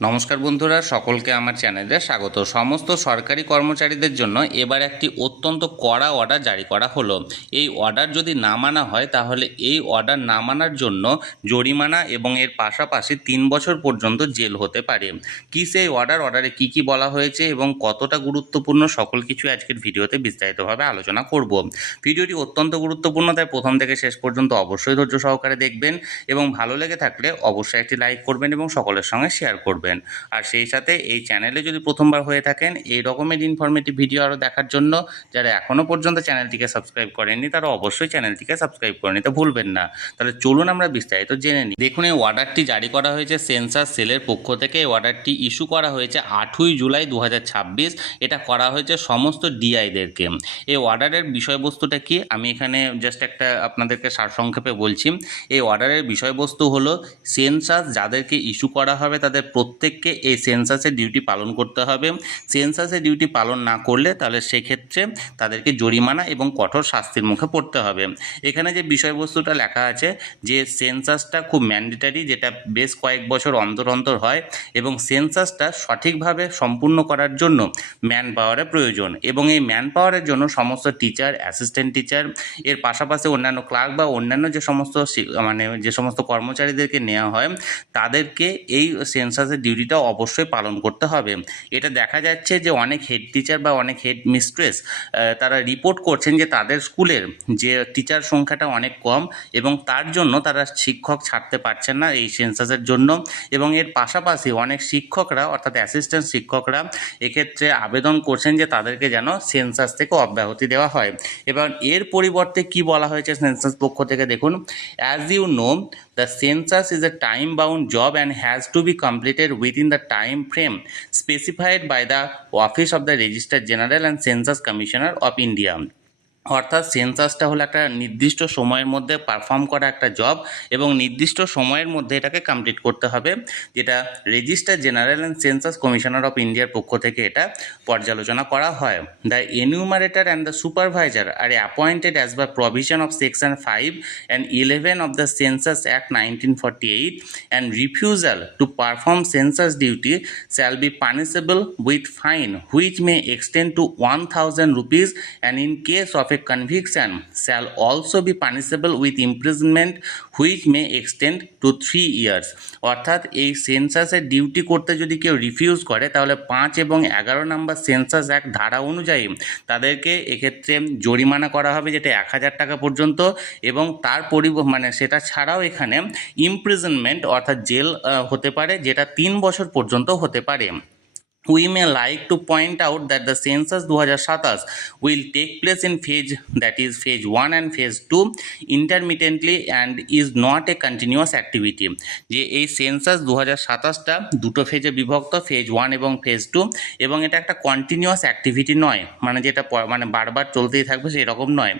নমস্কার বন্ধুরা, সকলকে আমার চ্যানেলে স্বাগত। সমস্ত সরকারি কর্মচারীদের জন্য এবার একটি অত্যন্ত কড়া অর্ডার জারি করা হলো। এই অর্ডার যদি না মানা হয় তাহলে এই অর্ডার না মানার জন্য জরিমানা এবং এর পাশাপাশি 3 বছর পর্যন্ত জেল হতে পারে। কি সেই অর্ডারে কি কি বলা হয়েছে এবং কতটা গুরুত্বপূর্ণ, সকল কিছু আজকের ভিডিওতে বিস্তারিতভাবে আলোচনা করব। ভিডিওটি অত্যন্ত গুরুত্বপূর্ণ, তাই প্রথম থেকে শেষ পর্যন্ত অবশ্যই ধৈর্য সহকারে দেখবেন এবং ভালো লেগে থাকলে অবশ্যই একটি লাইক করবেন এবং সকলের সঙ্গে শেয়ার করবেন। আর সেই সাথে এই চ্যানেলে যদি প্রথমবার হয়ে থাকেন এই রকমের ইনফরমেটিভ ভিডিও আরও দেখার জন্য যারা এখনও পর্যন্ত চ্যানেলটিকে সাবস্ক্রাইব করেননি তারা অবশ্যই চ্যানেলটিকে সাবস্ক্রাইব করে নিতে ভুলবেন না। তাহলে চলুন আমরা বিস্তারিত জেনে নিই। দেখুন, এই অর্ডারটি জারি করা হয়েছে সেন্সাস সেলের পক্ষ থেকে। এই অর্ডারটি ইস্যু করা হয়েছে 8ই জুলাই 2026। এটা করা হয়েছে সমস্ত ডিআইদেরকে। এই অর্ডারের বিষয়বস্তুটা কি আমি এখানে জাস্ট একটা আপনাদেরকে সারসংক্ষেপে বলছি। এই অর্ডারের বিষয়বস্তু হলো সেন্সাস যাদেরকে ইস্যু করা হবে তাদের প্রত্যেককে এই সেন্সাসের ডিউটি পালন করতে হবে। সেন্সাসের ডিউটি পালন না করলে তাহলে সেক্ষেত্রে তাদেরকে জরিমানা এবং কঠোর শাস্তির মুখে পড়তে হবে। এখানে যে বিষয়বস্তুটা লেখা আছে যে সেন্সাসটা খুব ম্যান্ডেটারি, যেটা বেশ কয়েক বছর অন্তর অন্তর হয় এবং সেন্সাসটা সঠিকভাবে সম্পূর্ণ করার জন্য ম্যান পাওয়ারের প্রয়োজন এবং এই ম্যান পাওয়ারের জন্য সমস্ত টিচার, অ্যাসিস্ট্যান্ট টিচার, এর পাশাপাশি অন্যান্য ক্লার্ক বা অন্যান্য যে সমস্ত কর্মচারীদেরকে নেওয়া হয় তাদেরকে এই সেন্সাসের ডিউটিটা অবশ্যই পালন করতে হবে। এটা দেখা যাচ্ছে যে অনেক হেড টিচার বা অনেক হেড মিস্ট্রেস তারা রিপোর্ট করছেন যে তাদের স্কুলের যে টিচার সংখ্যাটা অনেক কম এবং তার জন্য তারা শিক্ষক ছাড়তে পারছেন না এই সেন্সাসের জন্য। এবং এর পাশাপাশি অনেক শিক্ষকরা অর্থাৎ অ্যাসিস্ট্যান্ট শিক্ষকরা এক্ষেত্রে আবেদন করছেন যে তাদেরকে যেন সেন্সাস থেকে অব্যাহতি দেওয়া হয়। এবার এর পরিবর্তে কি বলা হয়েছে সেন্সাস পক্ষ থেকে দেখুন, as you know, the census is a time-bound job and has to be completed within the time frame specified by the Office of the Registrar General and Census Commissioner of India। অর্থাৎ সেন্সাসটা হলো একটা নির্দিষ্ট সময়ের মধ্যে perform করা একটা job এবং নির্দিষ্ট সময়ের মধ্যে এটাকে কমপ্লিট করতে হবে, যেটা registrar general and census commissioner of ইন্ডিয়ার পক্ষ থেকে এটা পর্যালোচনা করা হয়। The enumerator and the supervisor are appointed as by provision of section 5 and 11 of the Census Act 1948 and refusal to perform census duty shall be punishable with fine which may extend to 1,000 rupees and in case of a conviction shall also be punishable with imprisonment which may extend to 3 years। অর্থাৎ এই সেন্সাসের duty করতে যদি কেউ refuse করে তাহলে 5 এবং 11 নম্বর census act ধারা অনুযায়ী তাদেরকে এক্ষেত্রে জরিমানা করা হবে, যেটা 1,000 টাকা পর্যন্ত এবং তার সেটা ছাড়াও এখানে ইমপ্রিজনমেন্ট অর্থাৎ জেল হতে পারে, যেটা 3 বছর পর্যন্ত হতে পারে। We may like to point out that the census 2027 will take place in phase, that is phase 1 and phase 2 intermittently and is not a continuous activity। যে এই সেন্সাস 2027টা দুটো ফেজে বিভক্ত, ফেজ 1 এবং ফেজ 2, এবং এটা একটা কন্টিনিউয়াস অ্যাক্টিভিটি নয়, যেটা বারবার চলতেই থাকবে সেই রকম নয়।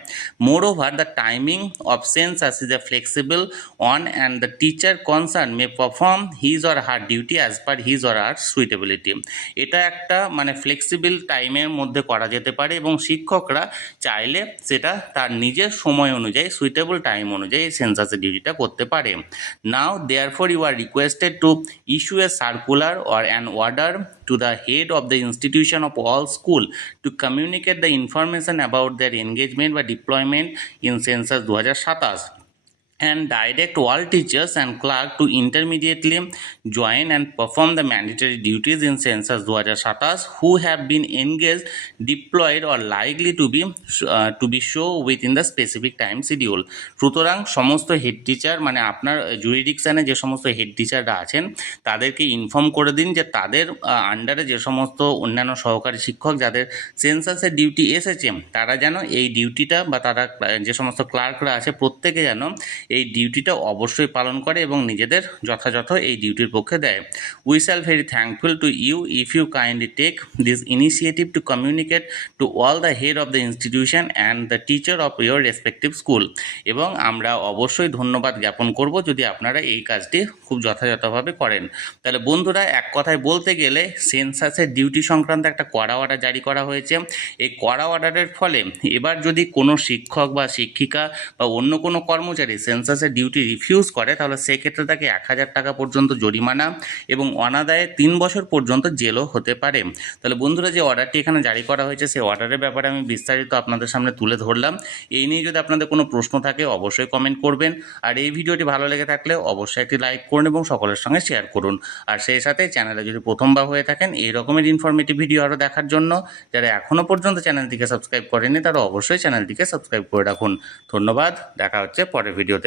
মোর over the timing of census is a flexible on and the teacher concern May perform his or her duty as per his or her suitability. এটা একটা ফ্লেক্সিবল টাইমের মধ্যে করা যেতে পারে এবং শিক্ষকরা চাইলে সেটা তার নিজের সময় অনুযায়ী সুইটেবল টাইম অনুযায়ী সেন্সাসের ডিউটিটা করতে পারে। Now therefore you are requested to issue a circular or an order to the head of the institution of all school to communicate the information about their engagement বা deployment in census 2027 and direct all teachers and clerk to intermediately join and perform the mandatory duties in census 2027 who have been engaged, deployed or likely to be show within the specific time schedule। সুতরাং সমস্ত head teacher আপনার জুরিডিকশানে যে সমস্ত head টিচাররা আছেন তাদেরকে inform করে দিন যে তাদের আন্ডারে যে সমস্ত অন্যান্য সহকারী শিক্ষক যাদের সেন্সাসের ডিউটি এসেছে তারা যেন এই ডিউটিটা বা তারা যে সমস্ত ক্লার্করা আছে প্রত্যেকে যেন এই ডিউটিটা অবশ্যই পালন করে এবং নিজেদের যথাযথ এই ডিউটির পক্ষে দেয়। We shall very thankful to you if you kindly take this initiative to communicate to all the head of the institution and the teacher of your respective school. এবং আমরা অবশ্যই ধন্যবাদ জ্ঞাপন করব যদি আপনারা এই কাজটি খুব যথাযথভাবে করেন। তাহলে বন্ধুরা, এক কথায় বলতে গেলে সেন্সাসের ডিউটি সংক্রান্ত একটা কড়া অর্ডার জারি করা হয়েছে। এই কড়া অর্ডারের ফলে এবার যদি কোনো শিক্ষক বা শিক্ষিকা বা অন্য কোনো কর্মচারী সেন্সাসের ডিউটি রিফিউজ করে তাহলে সেক্ষেত্রে তাকে 1,000 টাকা পর্যন্ত জরিমানা এবং অনাদায়ে 3 বছর পর্যন্ত জেলও হতে পারে। তাহলে বন্ধুরা, যে অর্ডারটি এখানে জারি করা হয়েছে সেই অর্ডারের ব্যাপারে আমি বিস্তারিত আপনাদের সামনে তুলে ধরলাম। এই নিয়ে যদি আপনাদের কোনো প্রশ্ন থাকে অবশ্যই কমেন্ট করবেন, আর এই ভিডিওটি ভালো লেগে থাকলে অবশ্যই একটি লাইক করুন এবং সকলের সঙ্গে শেয়ার করুন। আর সেই সাথে চ্যানেলে যদি প্রথমবার হয়ে থাকেন এই রকমের ইনফরমেটিভ ভিডিও আরও দেখার জন্য যারা এখনও পর্যন্ত চ্যানেলটিকে সাবস্ক্রাইব করেনি তারা অবশ্যই চ্যানেলটিকে সাবস্ক্রাইব করে রাখুন। ধন্যবাদ, দেখা হচ্ছে পরের ভিডিওতে।